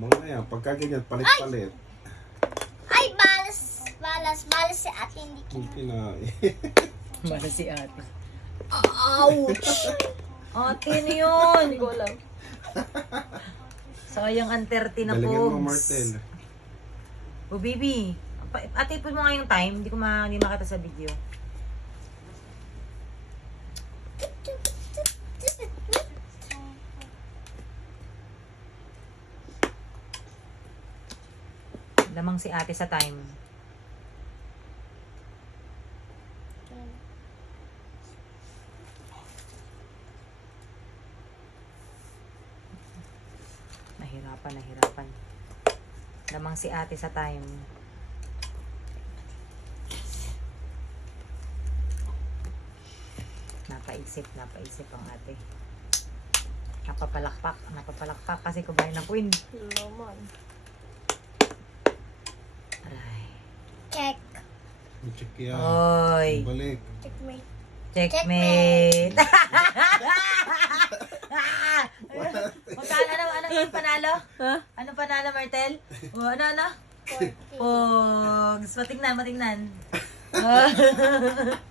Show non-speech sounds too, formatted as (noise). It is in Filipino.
mga yan, pagka palit-palit. Ay! Ay, balas, balas, balas si ate, hindi ka. Hindi na. balas si ate. Ouch! (laughs) ate <niyon. laughs> lang. So, na yun, hindi ko alam. Sayang ang 30 na Balingan pogs. Mo, Martel. Oh, baby. Ate, ipon mo nga yung time, hindi ko ma makita sa video. Lamang si ate sa time. Okay. Nahirapan, nahirapan. Lamang si ate sa time. Napaisip, napaisip ang ate. Napapalakpak, napapalakpak kasi kumain ng queen. Laman. No, check. I-check yan. Oy. Balik. Checkmate. Checkmate. Checkmate. (laughs) <What are they? laughs> (laughs) huh? ano, ano, ano yung panalo? Huh? Ano panalo, Martel? O, ano, ano? Pogs. Matingnan, matingnan. Uh. (laughs)